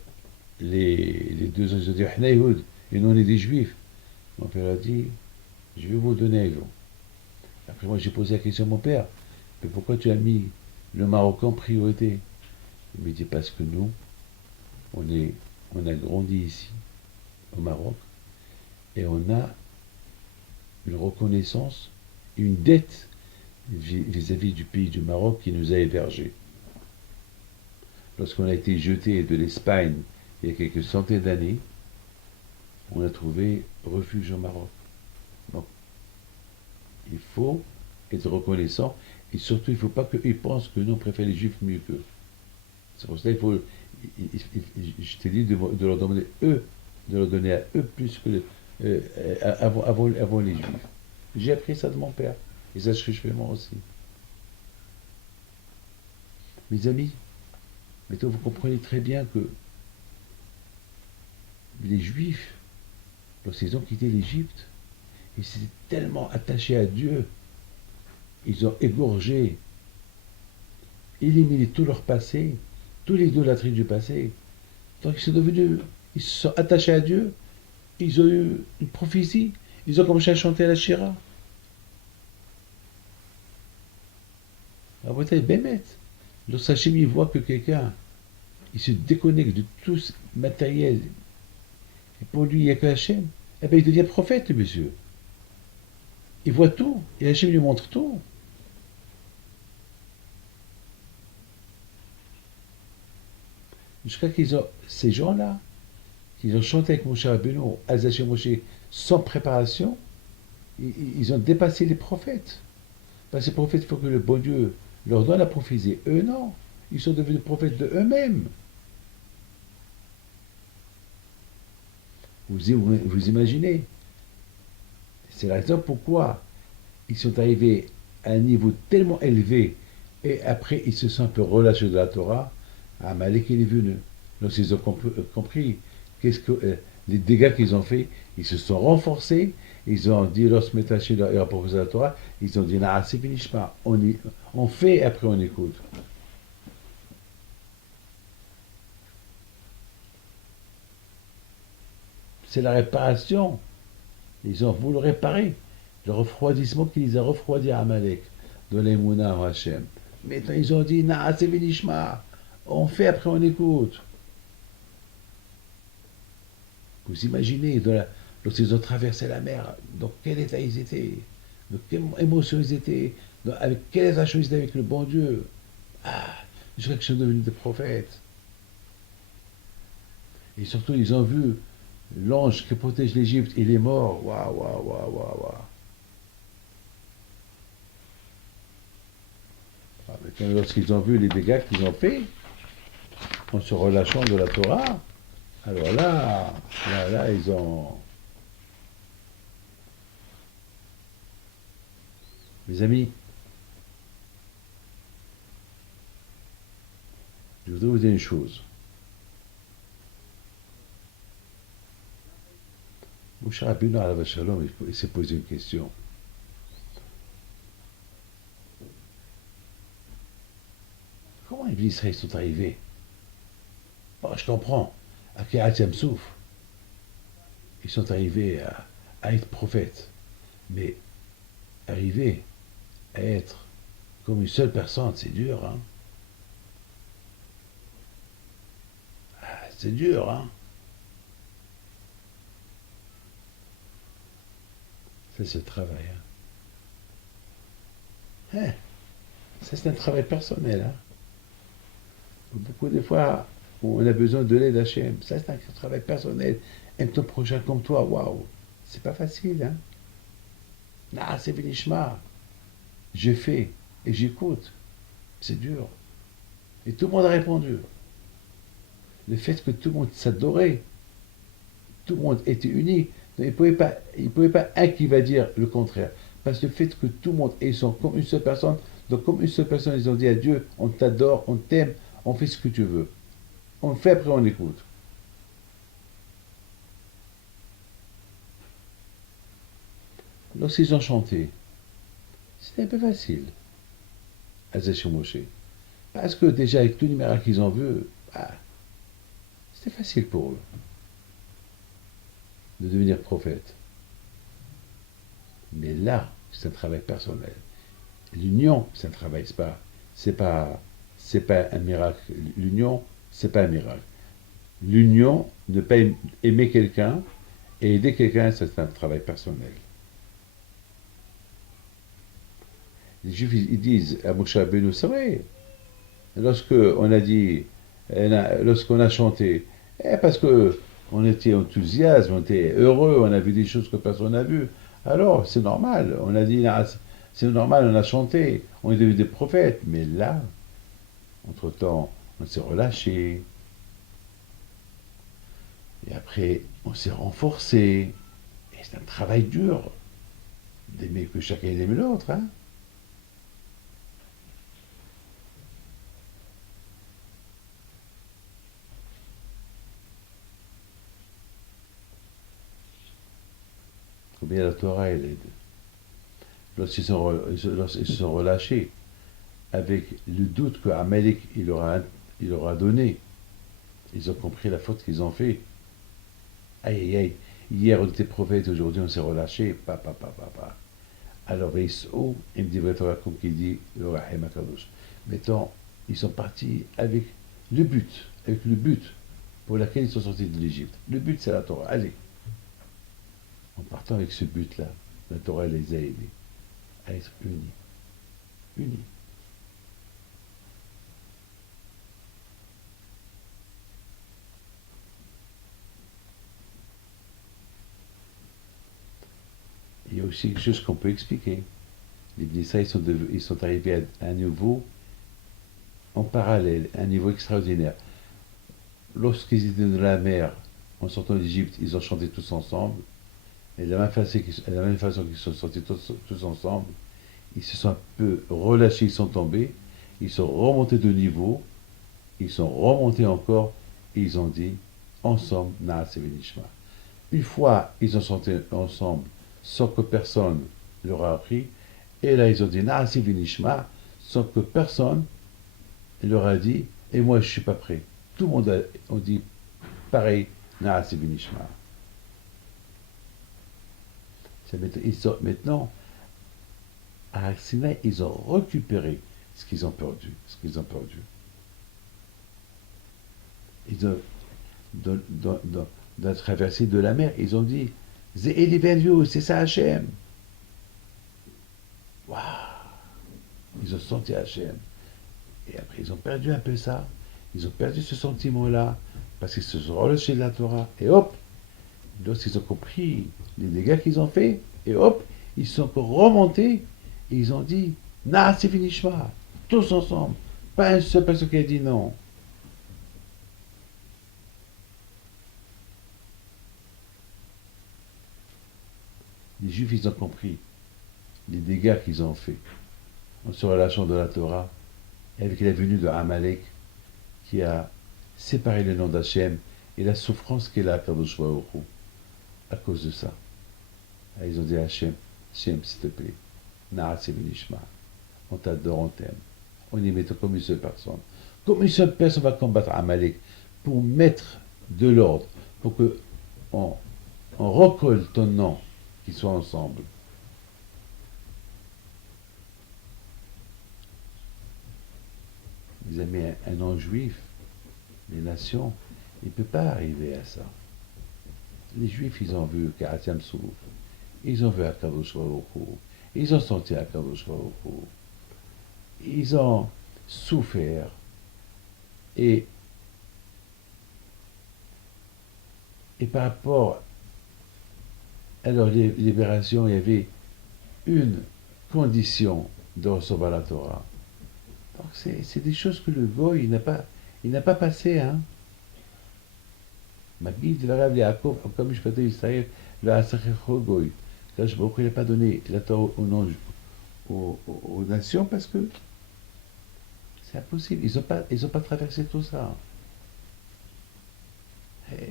les deux ils ont dit, Hnaïhoud, et nous on est des juifs. Mon père a dit, je vais vous donner à vous. Après moi j'ai posé la question à mon père, mais pourquoi tu as mis le Marocain en priorité? Il me dit, parce que nous, on a grandi ici, au Maroc, et on a une reconnaissance, une dette vis-à-vis du pays du Maroc qui nous a hébergés. Lorsqu'on a été jeté de l'Espagne il y a quelques centaines d'années, on a trouvé refuge au Maroc. Donc, il faut être reconnaissant, et surtout, il ne faut pas qu'ils pensent que nous, on préfère les Juifs mieux qu'eux. C'est pour ça qu'il faut, je t'ai dit de leur demander eux, de leur donner à eux plus que avant les Juifs. J'ai appris ça de mon père, et c'est ce que je fais moi aussi. Mes amis, maintenant vous comprenez très bien que les Juifs, lorsqu'ils ont quitté l'Égypte, ils s'étaient tellement attachés à Dieu, ils ont égorgé, éliminé tout leur passé, toute l'idolâtrie du passé. Donc ils se sont attachés à Dieu, ils ont eu une prophétie, ils ont commencé à chanter la Shira. Rabotai Bémet, lorsque Hachem il voit que quelqu'un il se déconnecte de tout ce matériel, et pour lui il n'y a que Hachem, eh bien il devient prophète, le monsieur. Il voit tout, et Hachem lui montre tout. Jusqu'à qu'ils ont, ces gens-là, qu'ils ont chanté avec Moshe Rabbeinu, Azaché Moshe, sans préparation, ils ont dépassé les prophètes. Parce que les prophètes, il faut que le bon Dieu leur donne la prophétie. Eux, non. Ils sont devenus prophètes de eux-mêmes. Vous imaginez. C'est la raison pourquoi ils sont arrivés à un niveau tellement élevé et après ils se sont un peu relâchés de la Torah. Amalek il est venu. Donc ils ont compris qu'est-ce que, les dégâts qu'ils ont fait. Ils se sont renforcés. Ils ont dit, lorsque Metaché leur a proposé la Torah, ils ont dit, nah, c'est fini, pas. On fait et après on écoute. C'est la réparation. Ils ont voulu réparer le refroidissement qui les a refroidis à Amalek, de l'Emouna au Hachem. Maintenant, ils ont dit, nah, c'est Vinishma. On fait, après on écoute. Vous imaginez, lorsqu'ils ont traversé la mer, dans quel état ils étaient, dans quelle émotion ils étaient, avec quelle attachement ils étaient avec le bon Dieu. Ah, jusqu'à ce qu'ils sont devenus des prophètes. Et surtout, ils ont vu l'ange qui protège l'Égypte, il est mort. Waouh, waouh, waouh, waouh, waouh. Ah, maintenant, lorsqu'ils ont vu les dégâts qu'ils ont faits, en se relâchant de la Torah, alors là, ils ont... Mes amis, je voudrais vous dire une chose. Moshe Rabbeinu alav shalom, il s'est posé une question. Comment les Israël sont arrivés? Bon, je comprends. À Kiryat Yamsouf, ils sont arrivés à être prophètes. Mais arriver à être comme une seule personne, c'est dur, hein? Ah, c'est dur, hein? Ça, c'est le travail, hein? Hein? Ça, c'est un travail personnel, hein? Beaucoup de fois, on a besoin de l'aide d'Hachem. Ça, c'est un travail personnel. Aime ton prochain comme toi, waouh! C'est pas facile, hein? Ah, c'est Vinishma. Je fais et j'écoute. C'est dur. Et tout le monde a répondu. Le fait que tout le monde s'adorait, tout le monde était uni, il ne pouvait pas un qui va dire le contraire. Parce que le fait que tout le monde ils sont comme une seule personne, donc comme une seule personne, ils ont dit à Dieu, on t'adore, on t'aime, on fait ce que tu veux. On fait, après on écoute. Lorsqu'ils ont chanté, c'était un peu facile, Azaché Moshe. Parce que déjà, avec tous les miracles qu'ils ont vus, bah, c'était facile pour eux de devenir prophète. Mais là, c'est un travail personnel. L'union, c'est un travail, c'est pas un miracle. L'union, c'est pas un miracle. L'union, ne pas aimer quelqu'un et aider quelqu'un, c'est un travail personnel. Les Juifs, ils disent à Moshe Rabbeinu, c'est vrai, lorsqu'on a dit, lorsqu'on a chanté, parce que on était enthousiasme, on était heureux, on a vu des choses que personne n'a vues. Alors, c'est normal. On a dit, ah, c'est normal, on a chanté, on est devenus des prophètes. Mais là, entre-temps, on s'est relâché. Et après, on s'est renforcé. Et c'est un travail dur d'aimer que chacun aime l'autre. Hein. combien la Torah elle aide. Lorsqu'ils se sont relâchés, avec le doute que Amalek il leur a donné, ils ont compris la faute qu'ils ont fait. Aïe aïe aïe, hier on était prophète, aujourd'hui on s'est relâché, pa. Alors Veisou, il me dit Torah comme qui dit le Rahim Akadosh. Maintenant, ils sont partis avec le but pour lequel ils sont sortis de l'Égypte. Le but c'est la Torah. Allez, en partant avec ce but-là, la Torah les a aidés à être unis. Unis. Il y a aussi quelque chose qu'on peut expliquer. Les Bnei ils sont arrivés à un niveau en parallèle, un niveau extraordinaire. Lorsqu'ils étaient dans la mer, en sortant d'Égypte, ils ont chanté tous ensemble. Et de la même façon qu'ils sont sortis tous ensemble, ils se sont un peu relâchés, ils sont tombés, ils sont remontés de niveau, ils sont remontés encore, et ils ont dit, ensemble, Naas et Benishma. Une fois, ils ont chanté ensemble, sans que personne leur a appris, et là, ils ont dit, Naas et Benishma, sans que personne leur a dit, et moi, je ne suis pas prêt. Tout le monde a dit pareil, Naas et Benishma. Maintenant, à Sinaï, ils ont récupéré ce qu'ils ont perdu. Ils ont, dans la traversée de la mer, ils ont dit Zéhéliverdiou, c'est ça Hachem. Waouh. Ils ont senti Hachem. Et après, ils ont perdu un peu ça. Ils ont perdu ce sentiment-là. Parce qu'ils se sont relâchés de la Torah. Et hop, lorsqu'ils ont compris les dégâts qu'ils ont fait, et hop, ils sont encore remontés. Et ils ont dit Nah, c'est fini, Shema. Tous ensemble. Pas un seul personne qui a dit non. Les Juifs, ils ont compris les dégâts qu'ils ont fait en se relâchant de la Torah et avec la venue de Amalek qui a séparé le nom d'Hachem et la souffrance qu'elle a à Kadosh Baruch Hu à cause de ça. Et ils ont dit à Hachem, Hachem, s'il te plaît, Na'aseh Benishma, on t'adore, on t'aime. On y met comme une seule personne. Comme une seule personne va combattre Amalek pour mettre de l'ordre, pour que on recolle ton nom, qu'ils soient ensemble. Vous avez un nom juif, les nations, il ne peut pas arriver à ça. Les juifs, ils ont vu Karatem Souf, ils ont vu Akadosh Baruch Hu, ils ont senti Akadosh Baruch Hu, ils ont souffert, et, et par rapport à leur libération, il y avait une condition de recevoir la Torah. Donc c'est des choses que le Goy, il n'a pas passé, hein. Magid, le Rav Yaakov, comme je peux Israël, le Hasachecho Goy. Quand je il n'a pas donné la Torah aux nations parce que c'est impossible. Ils ont pas traversé tout ça. Et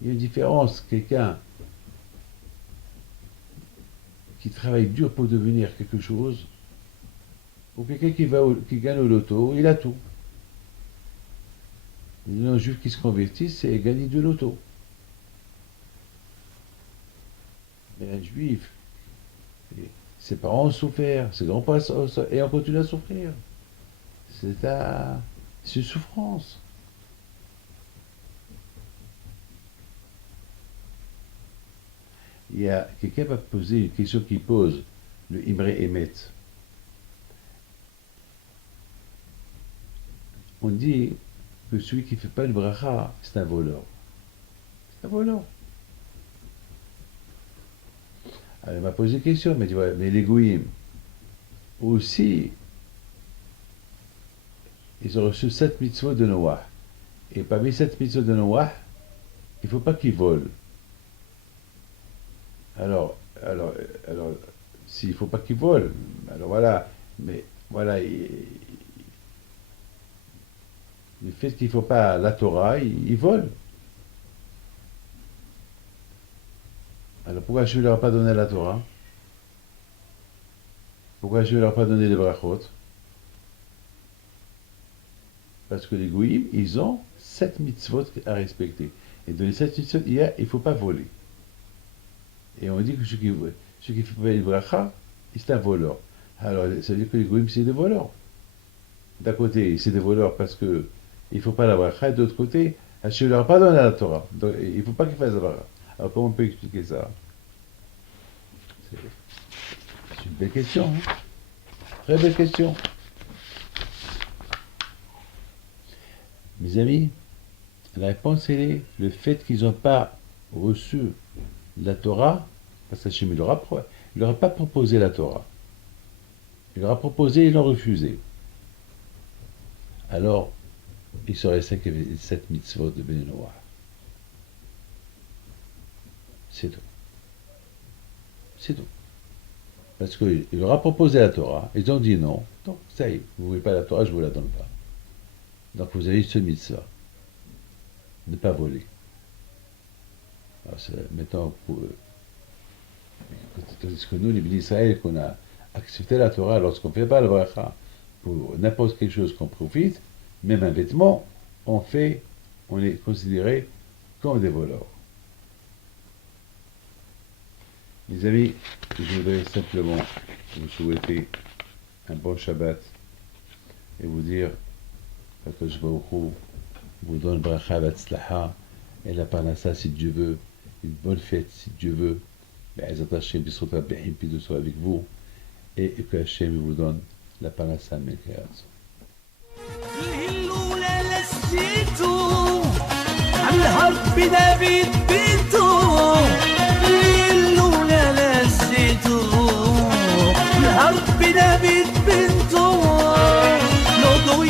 il y a une différence. Quelqu'un qui travaille dur pour devenir quelque chose, ou quelqu'un qui gagne au loto, il a tout. Les non-juifs qui se convertissent, c'est gagner du loto. Mais un juif, ses parents ont souffert, ses grands-parents et on continue à souffrir. C'est une souffrance. Il y a quelqu'un va poser une question qui pose le Imre Emet. On dit que celui qui ne fait pas le bracha, c'est un voleur. C'est un voleur. Alors, il m'a posé une question, il m'a dit, ouais, mais les goïms, aussi, ils ont reçu 7 mitzvot de Noah. Et parmi 7 mitzvot de Noah, il ne faut pas qu'ils volent. Alors, alors, alors, s'il ne faut pas qu'ils volent, alors voilà, mais voilà, le fait qu'il ne faut pas la Torah, ils volent. Alors pourquoi Hachem ne leur a pas donné la Torah? Pourquoi Hachem ne leur a pas donné les brachot? Parce que les goïms, ils ont 7 mitzvot à respecter. Et dans les 7 mitzvot, il ne faut pas voler. Et on dit que ceux qui ne font pas les bracha, c'est un voleur. Alors, ça veut dire que les goïms, c'est des voleurs. D'un côté, c'est des voleurs parce qu'il ne faut pas la bracha, et de l'autre côté, Hachem ne leur a pas donné la Torah. Donc, il ne faut pas qu'ils fassent la bracha. Alors, comment on peut expliquer ça? C'est une belle question. Hein? Très belle question. Mes amis, la réponse, elle est le fait qu'ils n'ont pas reçu la Torah, parce qu'Hachem ne leur a pas proposé la Torah. Il leur a proposé et ils l'ont refusé. Alors, il serait resté qu'il y avait 7 mitzvot de Ben Noach. C'est tout. C'est tout. Parce qu'il leur a proposé la Torah, ils ont dit non. Donc, ça y est, vous ne voulez pas la Torah, je ne vous la donne pas. Donc, vous avez ce mitzvah. Ne pas voler. Alors, maintenant, tandis que nous, les bénis Israël, qu'on a accepté la Torah, lorsqu'on ne fait pas le bracha, pour n'importe quelle chose qu'on profite, même un vêtement, on est considéré comme des voleurs. Les amis, je voudrais simplement vous souhaiter un bon Shabbat et vous dire que Akadosh Baruch Hu vous donne bracha v'atzlaha et la parnassa si Dieu veut, une bonne fête si Dieu veut, Be'ezrat Hashem B'zchut Rabbeim, puis de soit avec vous, et que Hashem vous donne la parnassa Melkeratz.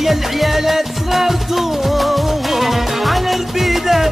العيالات صغرتو على البيدة